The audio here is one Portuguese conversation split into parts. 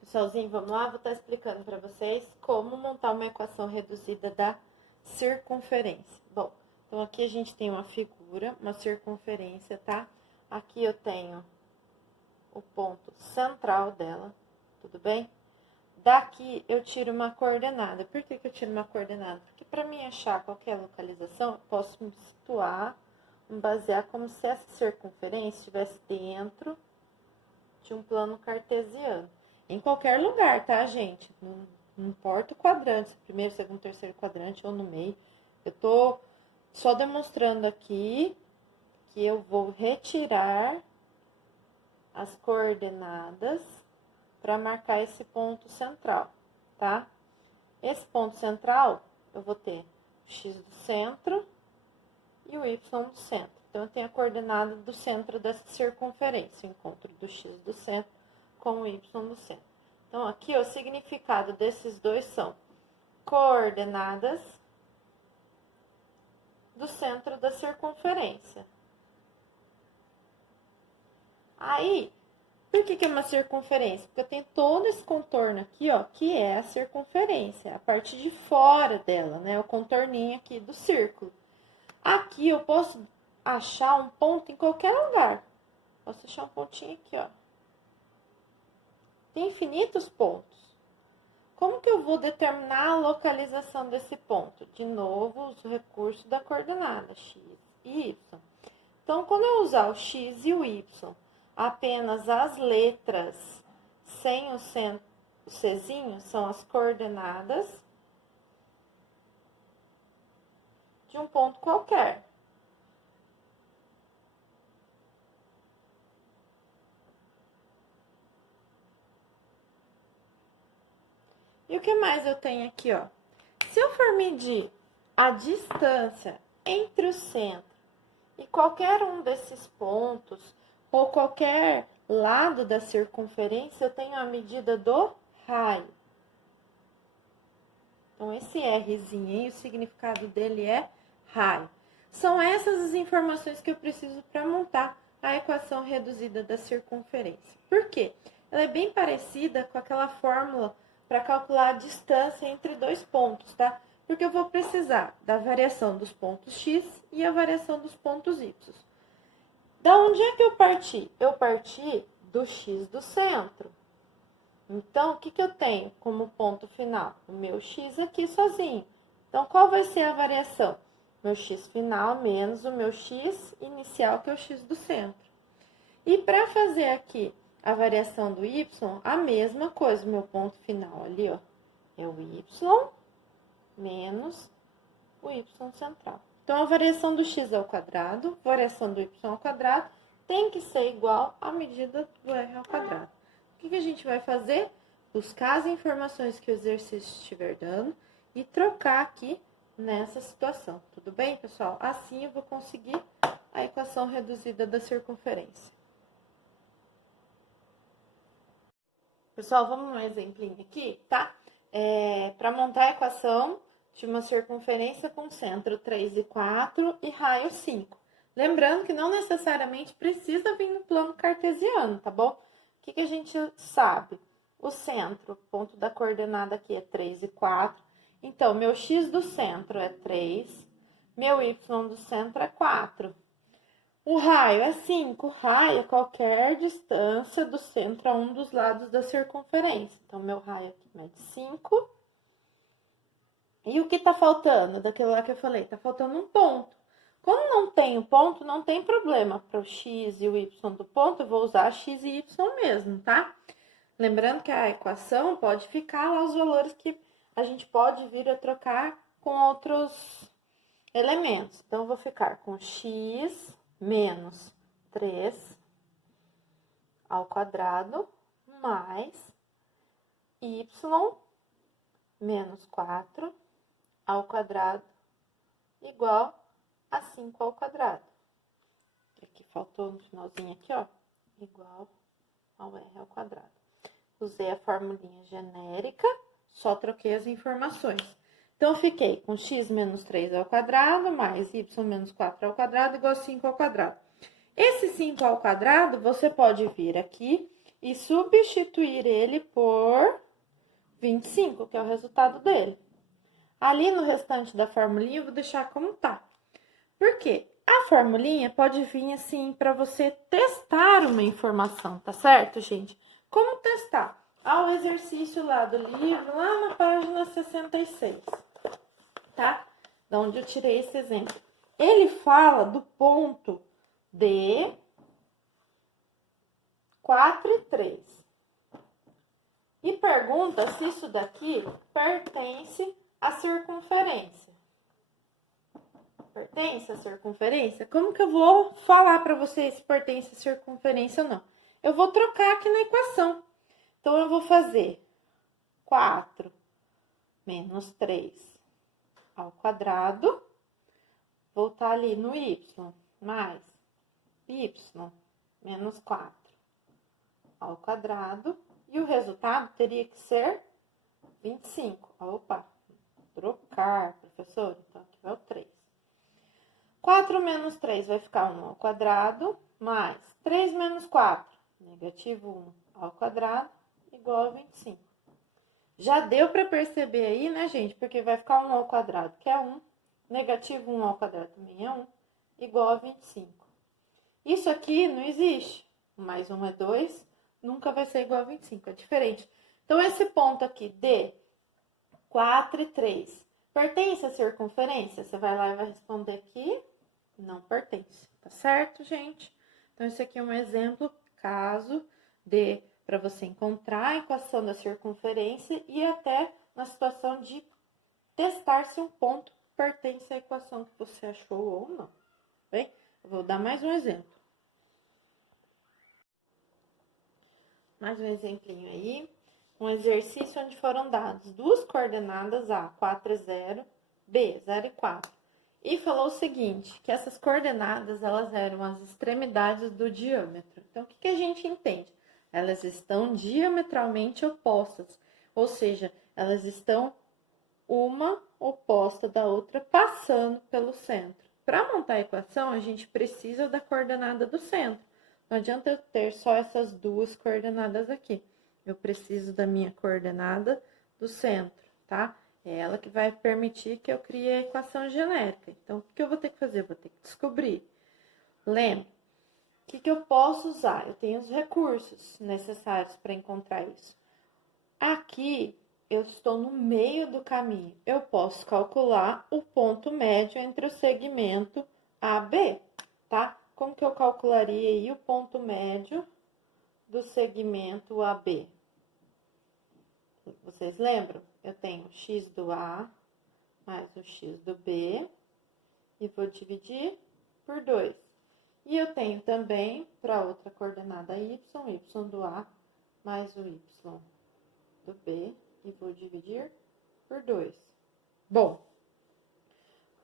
Pessoalzinho, vamos lá? Vou estar explicando para vocês como montar uma equação reduzida da circunferência. Bom, então aqui a gente tem uma figura, uma circunferência, tá? Aqui eu tenho o ponto central dela, tudo bem? Daqui eu tiro uma coordenada. Por que eu tiro uma coordenada? Porque para mim achar qualquer localização, eu posso me situar, me basear como se essa circunferência estivesse dentro de um plano cartesiano. Em qualquer lugar, tá, gente? Não importa o quadrante, primeiro, segundo, terceiro quadrante ou no meio. Eu tô só demonstrando aqui que eu vou retirar as coordenadas para marcar esse ponto central, tá? Esse ponto central, eu vou ter o x do centro e o y do centro. Então, eu tenho a coordenada do centro dessa circunferência, o encontro do x do centro com o y do centro. Então, aqui, o significado desses dois são coordenadas do centro da circunferência. Aí, por que é uma circunferência? Porque eu tenho todo esse contorno aqui, ó, que é a circunferência, a parte de fora dela, né? O contorninho aqui do círculo. Aqui eu posso achar um ponto em qualquer lugar. Posso achar um pontinho aqui, ó. Tem infinitos pontos. Como que eu vou determinar a localização desse ponto? De novo, o recurso da coordenada, x e y. Então, quando eu usar o x e o y, apenas as letras sem o czinho são as coordenadas de um ponto qualquer. E o que mais eu tenho aqui, ó? Se eu for medir a distância entre o centro e qualquer um desses pontos, ou qualquer lado da circunferência, eu tenho a medida do raio. Então, esse Rzinho aí, o significado dele é raio. São essas as informações que eu preciso para montar a equação reduzida da circunferência. Por quê? Ela é bem parecida com aquela fórmula para calcular a distância entre dois pontos, tá? Porque eu vou precisar da variação dos pontos x e a variação dos pontos y. Da onde é que eu parti? Eu parti do x do centro. Então, o que eu tenho como ponto final? O meu x aqui sozinho. Então, qual vai ser a variação? Meu x final menos o meu x inicial, que é o x do centro. E para fazer aqui a variação do y, a mesma coisa. O meu ponto final ali, ó, é o y menos o y central. Então, a variação do x ao quadrado, variação do y ao quadrado, tem que ser igual à medida do r ao quadrado. O que a gente vai fazer? Buscar as informações que o exercício estiver dando e trocar aqui nessa situação. Tudo bem, pessoal? Assim eu vou conseguir a equação reduzida da circunferência. Pessoal, vamos num exemplinho aqui, tá? Para montar a equação de uma circunferência com centro 3 e 4 e raio 5. Lembrando que não necessariamente precisa vir no plano cartesiano, tá bom? O que a gente sabe? O centro, ponto da coordenada aqui é 3 e 4. Então, meu x do centro é 3, meu y do centro é 4. O raio é 5. O raio é qualquer distância do centro a um dos lados da circunferência. Então, meu raio aqui mede 5. E o que tá faltando? Daquilo lá que eu falei, tá faltando um ponto. Como não tem o ponto, não tem problema. Para o x e o y do ponto, eu vou usar x e y mesmo, tá? Lembrando que a equação pode ficar lá os valores que a gente pode vir a trocar com outros elementos. Então, eu vou ficar com x menos 3 ao quadrado mais y menos 4 ao quadrado igual a 5 ao quadrado. Aqui faltou no finalzinho aqui, ó, igual ao r ao quadrado. Usei a formulinha genérica, só troquei as informações. Então, fiquei com x menos 3 ao quadrado mais y menos 4 ao quadrado igual a 5 ao quadrado. Esse 5 ao quadrado, você pode vir aqui e substituir ele por 25, que é o resultado dele. Ali no restante da formulinha eu vou deixar como tá. Por quê? A formulinha pode vir assim para você testar uma informação, tá certo, gente? Como testar? O exercício lá do livro, lá na página 66, tá? Da onde eu tirei esse exemplo. Ele fala do ponto D 4 e 3. E pergunta se isso daqui pertence à circunferência. Pertence à circunferência? Como que eu vou falar para vocês se pertence à circunferência ou não? Eu vou trocar aqui na equação. Então, eu vou fazer 4 menos 3 ao quadrado. Voltar ali no y, mais y menos 4 ao quadrado. E o resultado teria que ser 25. Opa, trocar, professor. Então, aqui vai o 3. 4 menos 3 vai ficar 1 ao quadrado, mais 3 menos 4, negativo 1 ao quadrado, igual a 25. Já deu para perceber aí, né, gente? Porque vai ficar 1 ao quadrado, que é 1, negativo 1 ao quadrado também é 1, igual a 25. Isso aqui não existe. Mais 1 é 2, nunca vai ser igual a 25, é diferente. Então, esse ponto aqui, D, 4 e 3, pertence à circunferência? Você vai lá e vai responder aqui. Não pertence, tá certo, gente? Então, esse aqui é um exemplo, caso dê para você encontrar a equação da circunferência e até na situação de testar se um ponto pertence à equação que você achou ou não. Bem, eu vou dar mais um exemplo. Mais um exemplinho aí. Um exercício onde foram dadas duas coordenadas A, 4 e 0, B, 0 e 4. E falou o seguinte, que essas coordenadas, elas eram as extremidades do diâmetro. Então, o que a gente entende? Elas estão diametralmente opostas, ou seja, elas estão uma oposta da outra, passando pelo centro. Para montar a equação, a gente precisa da coordenada do centro. Não adianta eu ter só essas duas coordenadas aqui. Eu preciso da minha coordenada do centro, tá? É ela que vai permitir que eu crie a equação genérica. Então, o que eu vou ter que fazer? Eu vou ter que descobrir. Lembra, o que eu posso usar? Eu tenho os recursos necessários para encontrar isso. Aqui, eu estou no meio do caminho. Eu posso calcular o ponto médio entre o segmento AB, tá? Como que eu calcularia aí o ponto médio do segmento AB? Vocês lembram? Eu tenho o x do A mais o x do B e vou dividir por 2. E eu tenho também, para outra coordenada y do A mais o y do B e vou dividir por 2. Bom,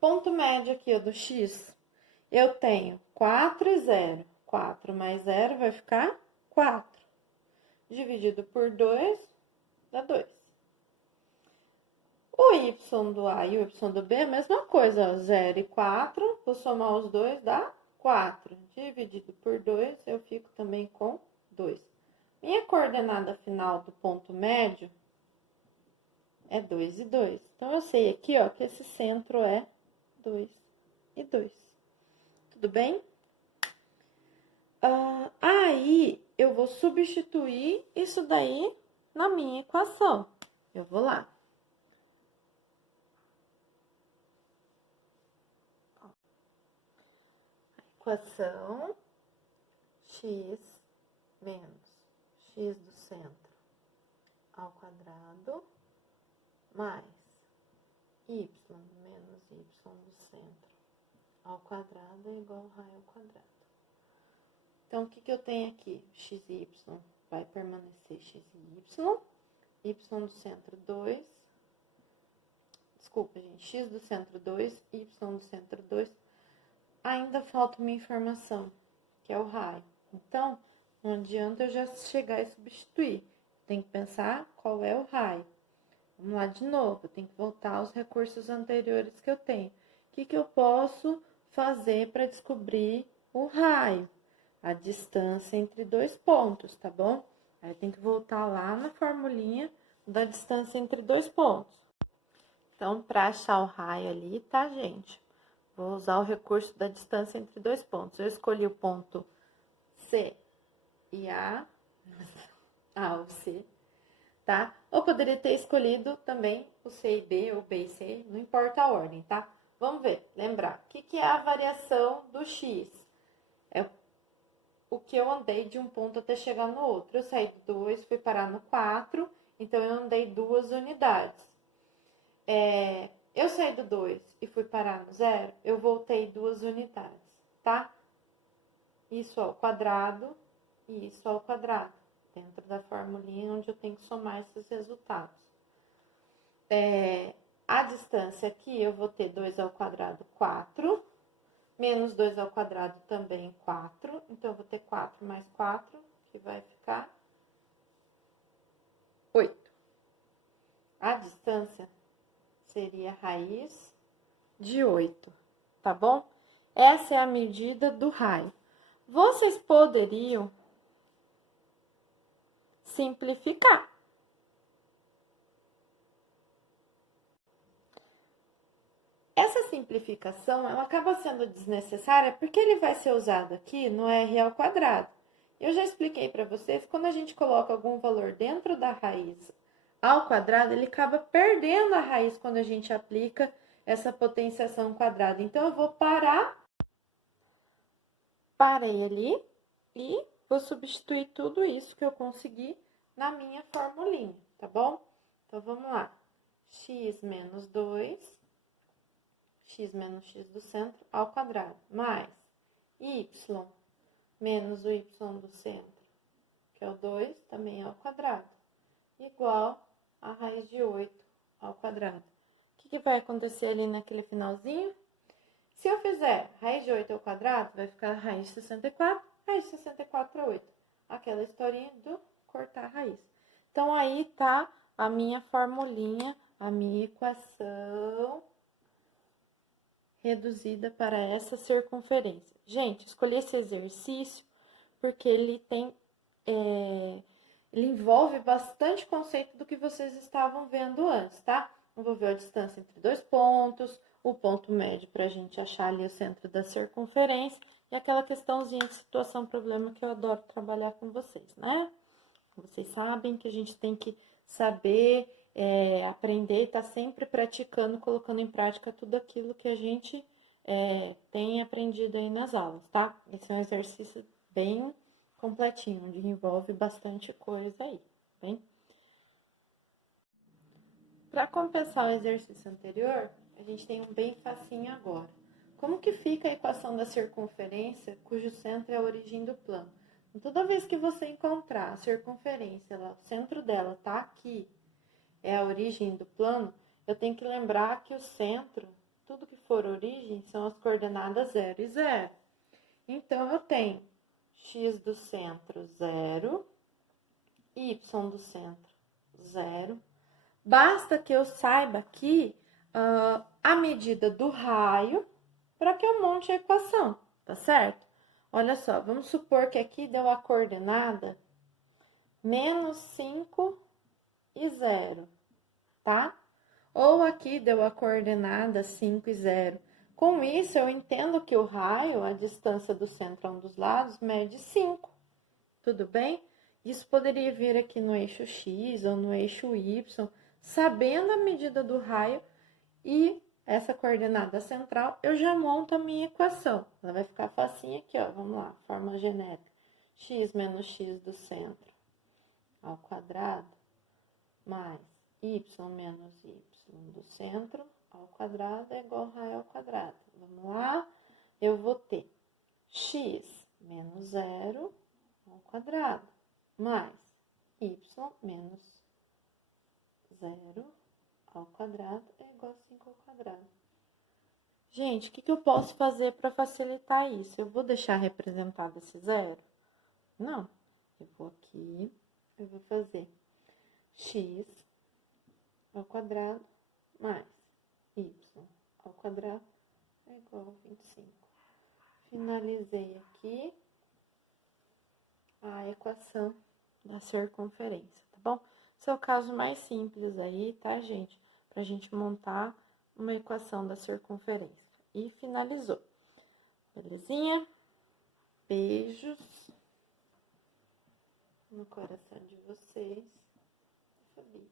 ponto médio aqui ó, do x, eu tenho 4 e 0. 4 mais 0 vai ficar 4. Dividido por 2 dá 2. O y do A e o y do B é a mesma coisa, ó, 0 e 4, vou somar os dois, dá 4. Dividido por 2, eu fico também com 2. Minha coordenada final do ponto médio é 2 e 2. Então, eu sei aqui, ó, que esse centro é 2 e 2. Tudo bem? Aí, eu vou substituir isso daí na minha equação. Eu vou lá. Equação x menos x do centro ao quadrado mais y menos y do centro ao quadrado é igual a raio ao quadrado. Então, o que eu tenho aqui? X e y vai permanecer x e y do centro 2, desculpa, gente, x do centro 2, y do centro 2, ainda falta uma informação, que é o raio. Então, não adianta eu já chegar e substituir. Tem que pensar qual é o raio. Vamos lá de novo, eu tenho que voltar aos recursos anteriores que eu tenho. O que eu posso fazer para descobrir o raio? A distância entre dois pontos, tá bom? Aí tem que voltar lá na formulinha da distância entre dois pontos. Então, para achar o raio ali, tá, gente? Vou usar o recurso da distância entre dois pontos. Eu escolhi o ponto C e A ou C, tá? Ou poderia ter escolhido também o C e B, ou B e C, não importa a ordem, tá? Vamos ver, lembrar. O que é a variação do X? É o que eu andei de um ponto até chegar no outro. Eu saí do 2, fui parar no 4, então eu andei 2 unidades. Eu saí do 2 e fui parar no 0, eu voltei 2 unidades, tá? Isso ao quadrado e isso ao quadrado, dentro da formulinha onde eu tenho que somar esses resultados. A distância aqui, eu vou ter 2 ao quadrado, 4, menos 2 ao quadrado também 4, então eu vou ter 4 mais 4, que vai ficar 8. A distância seria a raiz de 8, tá bom? Essa é a medida do raio. Vocês poderiam simplificar. Essa simplificação, ela acaba sendo desnecessária porque ele vai ser usado aqui no r ao quadrado. Eu já expliquei para vocês, quando a gente coloca algum valor dentro da raiz ao quadrado, ele acaba perdendo a raiz quando a gente aplica essa potenciação quadrada. Então, eu vou parei ali e vou substituir tudo isso que eu consegui na minha formulinha, tá bom? Então, vamos lá. X menos 2, x menos x do centro ao quadrado, mais y menos o y do centro, que é o 2, também ao quadrado, igual a raiz de 8 ao quadrado. O que vai acontecer ali naquele finalzinho? Se eu fizer raiz de 8 ao quadrado, vai ficar raiz de 64, raiz de 64 para 8. Aquela historinha do cortar a raiz. Então, aí tá a minha formulinha, a minha equação reduzida para essa circunferência. Gente, escolhi esse exercício porque ele tem... ele envolve bastante conceito do que vocês estavam vendo antes, tá? Envolveu a distância entre dois pontos, o ponto médio para a gente achar ali o centro da circunferência e aquela questãozinha de situação-problema que eu adoro trabalhar com vocês, né? Vocês sabem que a gente tem que saber, aprender e estar sempre praticando, colocando em prática tudo aquilo que a gente tem aprendido aí nas aulas, tá? Esse é um exercício bem completinho, onde envolve bastante coisa aí, bem? Para compensar o exercício anterior, a gente tem um bem facinho agora. Como que fica a equação da circunferência cujo centro é a origem do plano? Então, toda vez que você encontrar a circunferência, o centro dela está aqui, é a origem do plano, eu tenho que lembrar que o centro, tudo que for origem, são as coordenadas 0 e 0. Então, eu tenho x do centro 0, y do centro 0. Basta que eu saiba aqui a medida do raio para que eu monte a equação, tá certo? Olha só, vamos supor que aqui deu a coordenada menos 5 e 0, tá? Ou aqui deu a coordenada 5 e 0. Com isso, eu entendo que o raio, a distância do centro a um dos lados, mede 5, tudo bem? Isso poderia vir aqui no eixo X ou no eixo Y, sabendo a medida do raio e essa coordenada central, eu já monto a minha equação. Ela vai ficar facinha aqui, ó. Vamos lá, fórmula genérica. X menos x do centro ao quadrado, mais y menos y do centro ao quadrado é igual a raio ao quadrado. Vamos lá, eu vou ter x menos 0 ao quadrado, mais y menos 0 ao quadrado é igual a 5 ao quadrado. Gente, o que eu posso fazer para facilitar isso? Eu vou deixar representado esse zero? Não. Eu vou aqui, eu vou fazer x ao quadrado mais y ao quadrado é igual a 25. Finalizei aqui a equação da circunferência, tá bom? Esse é o caso mais simples aí, tá, gente? Pra gente montar uma equação da circunferência. E finalizou. Belezinha? Beijos no coração de vocês. Fabi.